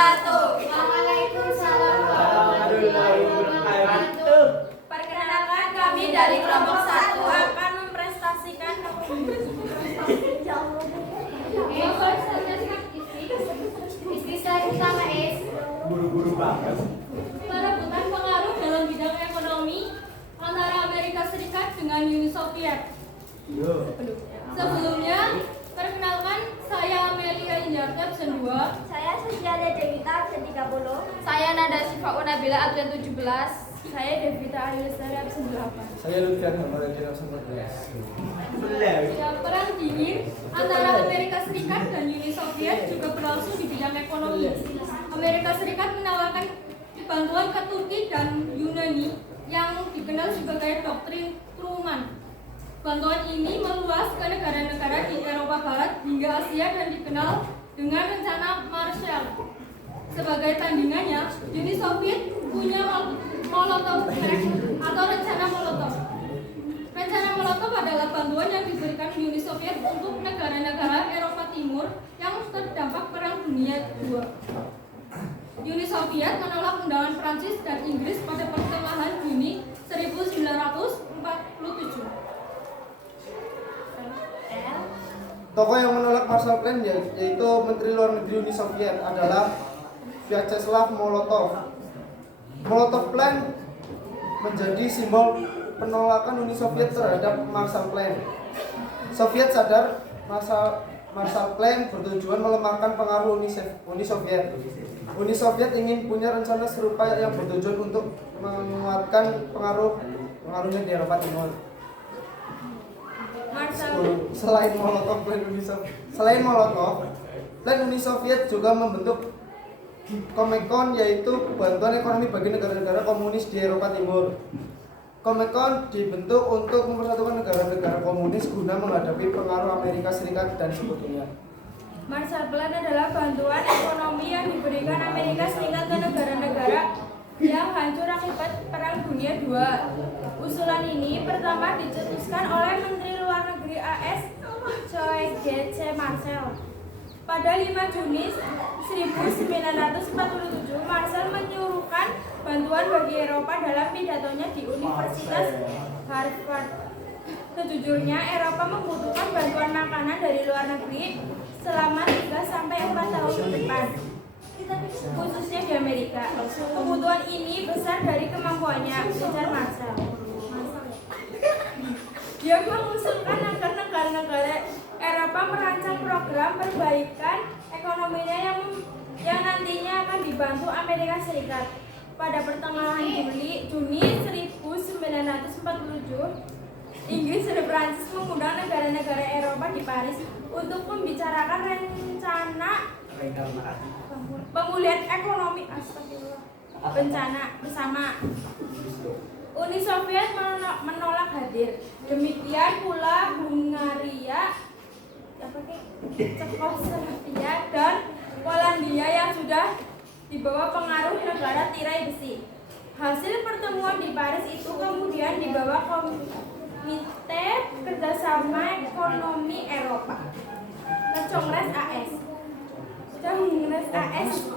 wabarakatuh. Waalaikumsalam warahmatullahi wabarakatuh. Perkenalkan, kami dari kelompok 1 akan mempresentasikan Istri saya utama S. Buru-buru banget. Perebutan pengaruh dalam bidang ekonomi antara Amerika Serikat dengan Uni Soviet. Sebelumnya, perkenalkan saya Amelia Indarta absen 2. Saya Susiana Dewita absen 30. saya Nada Syifa Unabila absen 17. Saya Devita Ayu Lestari absen 8. Saya Lutfian Hamadin absen 14. Perang dingin antara Amerika Serikat dan Uni Soviet juga berlangsung di bidang ekonomi. Amerika Serikat menawarkan bantuan ke Turki dan Yunani yang dikenal sebagai doktrin Truman. Bantuan ini meluas ke negara-negara di Eropa Barat hingga Asia dan dikenal dengan rencana Marshall. Sebagai tandingannya, Uni Soviet punya Molotov Pact atau rencana Molotov. Rencana Molotov adalah bantuan yang diberikan Uni Soviet untuk negara-negara Eropa Timur yang terdampak Perang Dunia II. Uni Soviet menolak undangan Prancis dan Inggris pada pertengahan Juni 1947. Tokoh yang menolak Marshall Plan yaitu Menteri Luar Negeri Uni Soviet adalah Vyacheslav Molotov. Molotov Plan menjadi simbol penolakan Uni Soviet terhadap Marshall Plan. Soviet sadar Marshall Plan bertujuan melemahkan pengaruh Uni Soviet. Uni Soviet ingin punya rencana serupa yang bertujuan untuk menguatkan pengaruhnya di Eropa Timur. Selain Molotov, Plan Uni Soviet juga membentuk Comecon, yaitu bantuan ekonomi bagi negara-negara komunis di Eropa Timur. Comecon dibentuk untuk mempersatukan negara-negara komunis guna menghadapi pengaruh Amerika Serikat dan sekutunya. Marshall Plan adalah bantuan ekonomi yang diberikan Amerika Serikat ke negara-negara yang hancur akibat Perang Dunia II. Usulan ini pertama dicetuskan oleh Menteri Luar Negeri AS Choi G.C. Marshall. Pada 5 Juni 1947, Marshall menyuruhkan bantuan bagi Eropa dalam pidatonya di Universitas Harvard. Sejujurnya, Eropa membutuhkan bantuan makanan dari luar negeri selama 3-4 tahun ke depan, khususnya di Amerika. Kebutuhan ini besar dari kemampuannya, ujar Marshall. Dia mengusulkan agar negara-negara Eropa merancang program perbaikan ekonominya yang nantinya akan dibantu Amerika Serikat. Pada pertengahan Juni 1947, Inggris dan Prancis mengundang negara-negara Eropa di Paris untuk membicarakan rencana pemulihan ekonomi bencana bersama. Uni Soviet menolak hadir. Demikian pula Hungaria, Cekoslovakia, dan Polandia yang sudah di bawah pengaruh negara tirai besi. Hasil pertemuan di Paris itu kemudian dibawa Komite Kerjasama Ekonomi Eropa ke Kongres AS. Kongres AS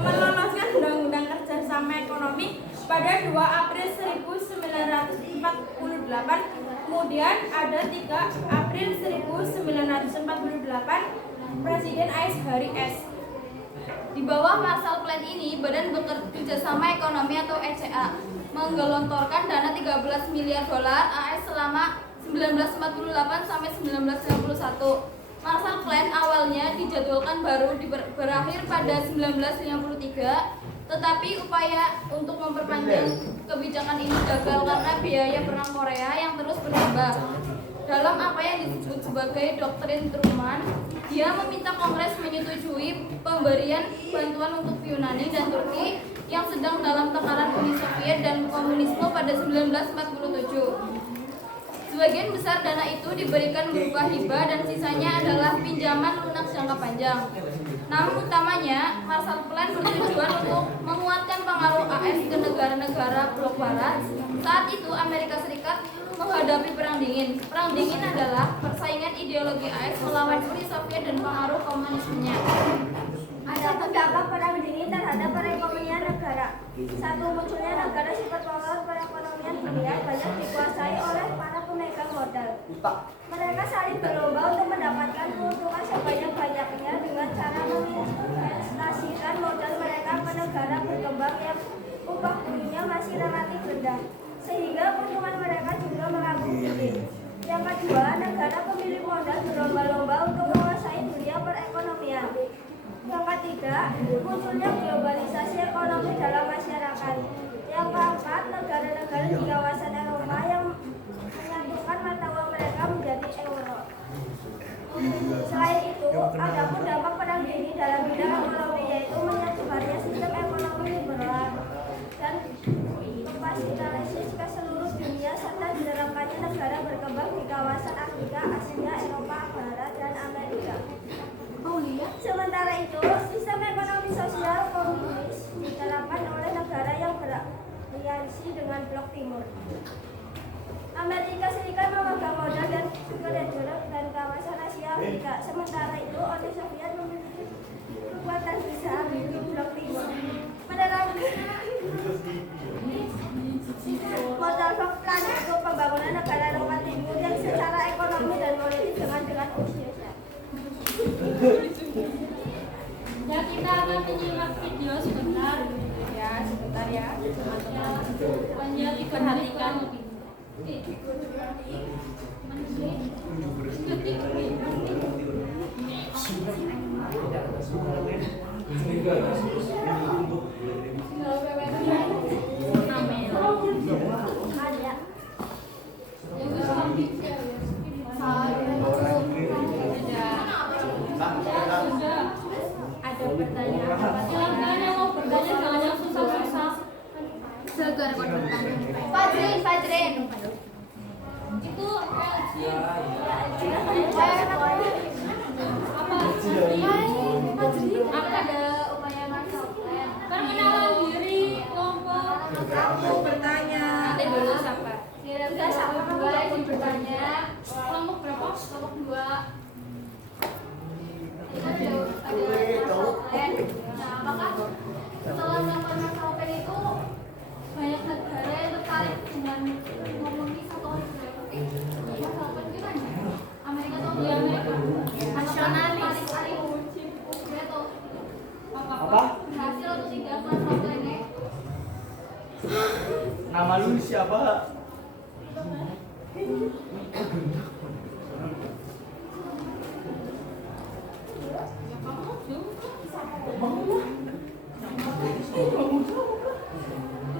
meloloskan Undang-Undang Kerjasama Ekonomi pada 2 April 1948. Kemudian ada 3 April 1948, Presiden AS Harry S. Di bawah Marshall Plan ini, Badan Kerjasama Ekonomi atau ECA menggelontorkan dana 13 miliar dolar AS selama 1948 sampai 1951. Marshall Plan awalnya dijadwalkan baru berakhir pada 1953, tetapi upaya untuk memperpanjang kebijakan ini gagal karena biaya perang Korea yang terus bertambah. Dalam apa yang disebut sebagai doktrin Truman, dia meminta Kongres menyetujui pemberian bantuan untuk Yunani dan Turki yang sedang dalam tekanan Uni Soviet dan komunisme pada 1947. Sebagian besar dana itu diberikan berupa hibah dan sisanya adalah pinjaman lunak jangka panjang. Namun utamanya, Marshall Plan bertujuan untuk menguatkan pengaruh AS ke negara-negara blok barat. Saat itu Amerika Serikat menghadapi Perang Dingin. Perang Dingin adalah persaingan ideologi AS melawan Uni Soviet dan pengaruh komunismenya. Adapun dampak perang dingin terhadap perekonomian negara. Satu, munculnya negara superpower perekonomian dunia banyak dikuasai oleh para pemegang modal. Mereka saling berlomba untuk mendapatkan keuntungan sebanyak-banyaknya dengan cara menginvestasikan modal mereka ke negara berkembang yang upah buruhnya masih relatif rendah, sehingga keuntungan mereka juga melambung tinggi. Yang kedua, negara pemilik modal berlomba-lomba untuk menguasai dunia perekonomian. Yang ketiga, munculnya globalisasi ekonomi dalam masyarakat. Yang keempat, negara-negara di kawasan Eropa yang menyatukan mata uang mereka menjadi euro. Selain itu, ada pun dampak perang dingin dalam bidang ekonomi, yaitu menyebarnya sistem ekonomi liberal dan kapitalisme ke seluruh dunia serta diterapkannya negara berkembang di kawasan Afrika, Asia, Eropa, Barat, dan Amerika. Sementara itu, sistem ekonomi sosial komunis diterapkan oleh negara yang beraliansi dengan blok timur. Amerika Serikat memegang modal dan kredit dan kawasan Asia Afrika. Sementara itu, Uni Soviet memiliki kekuatan besar di blok timur. Menerapkan modal plan untuk pembangunan negara Eropa Timur yang secara ekonomi dan politik dengan usia. Ya, kita akan menyimak video sebentar. Ya, sebentar ya, teman-teman. Banyak diperhatikan. Ada pertanyaan apa? Silakan yang mau bertanya, jangan yang susah-susah. Segar kon bertanya. Fajrin. Itu LG. Apa ada upaya masuk plan? Perkenalan diri, kelompok. Aku bertanya. Nanti dulu siapa? Kira-kira sama dua yang bertanya. Kelompok berapa? Kelompok 2. Ada plan. Nah, apakah setelah melakukan masalah plan itu banyak negara yang tertarik dengan komunis atau masalah plan gimana? Amerika atau Di Amerika. nasionalis? Atau Apa? berhasil atau tidak masalah plannya? Nama lu siapa?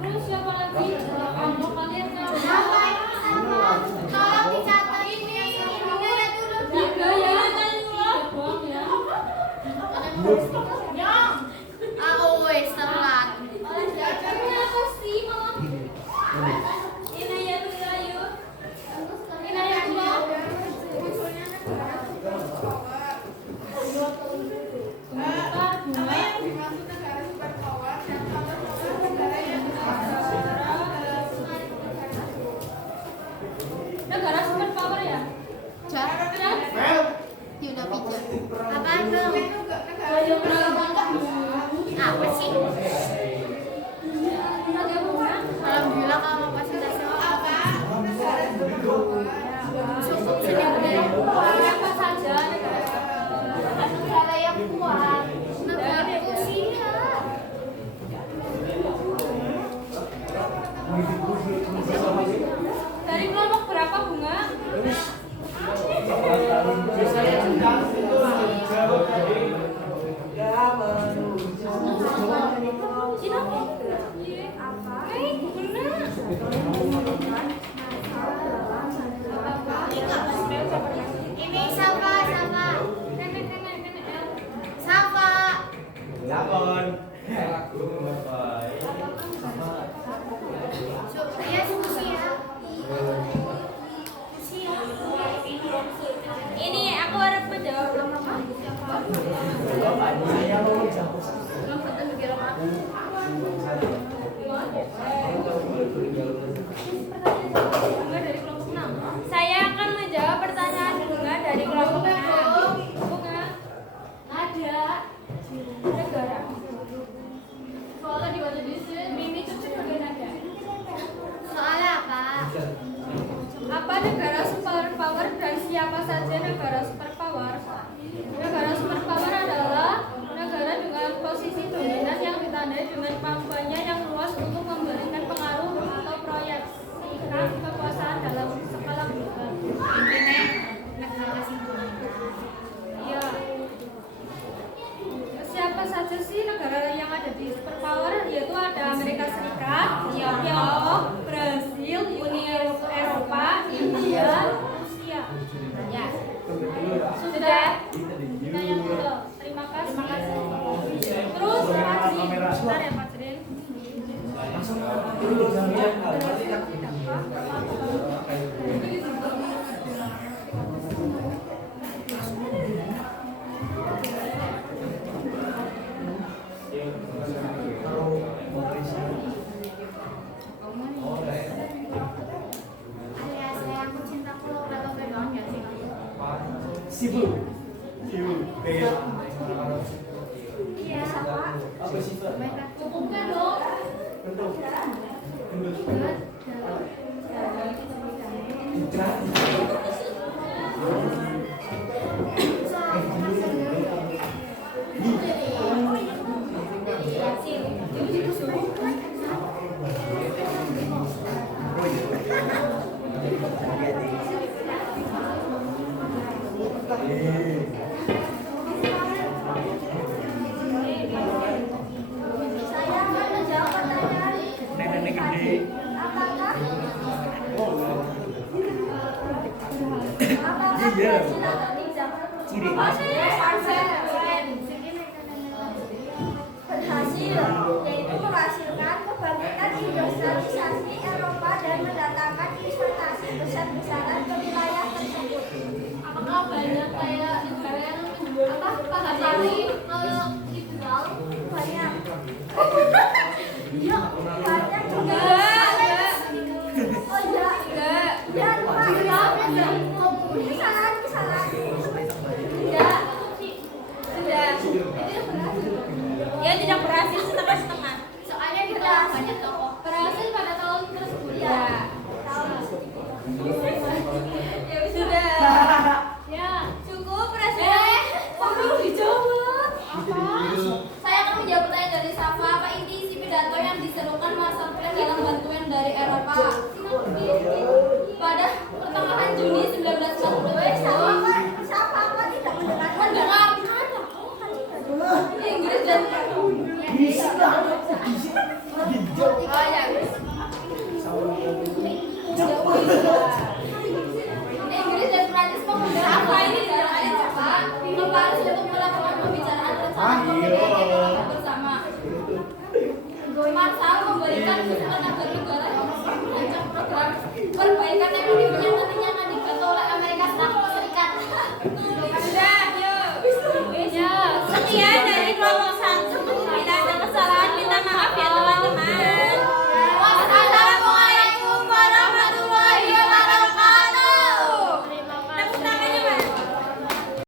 Terus siapa lagi? Kelompok kalian kan? Tolong dicatat ini ada dulu. Tiga ya, tanya doang ya. Aku wes telat. Ini apa sih malah? Ini ya tuh ayo. Ini yang dua. Sebentar, bunga. Negara super power ya? Ya. Apaan dong? Apa sih? Ada bunga. Alhamdulillah kalau kapasitasnya apa? Apa saja negara? Negara yang kuat. Negara Rusia. Dari kelompok berapa bunga? Cina kok? Iya. Benar. Ini siapa? Nenek. Siapa? Lakon. Dia Rusia. Ini aku harap menjawab apa? Bunga dari kelompok 6. Saya akan menjawab pertanyaan bunga dari kelompok 6. Bunga. Ada. Negara superpower adalah negara dengan posisi dominan yang ditandai dengan kemampuannya yang luas untuk memberikan pengaruh atau proyeksikan kekuasaan dalam skala global. Iya. Siapa saja sih negara yang ada di superpower? Yaitu ada Amerika Serikat, Tiongkok, Brasil, Uni Eropa, India, Rusia. Ya. Sudah. Tanya dulu. Terima kasih. Terus sebentar ya Pak Jrin. Sibuk. Kayak Iya, sama. apa sih, Pak? Bukan dong. Saya akan menjawab pertanyaan. Nenek gede. Apakah Iya. Brasil atau tidak? Ciri. Berhasil, yaitu menghasilkan kebangkitan industrialisasi Eropa dan mendatangkan investasi besar-besaran ke wilayah tersebut. Apakah banyak kayak negara yang menjual liberal? Banyak. Banyak juga. Oh iya. Ya, lupa. Kesalahan. Tidak. Sudah.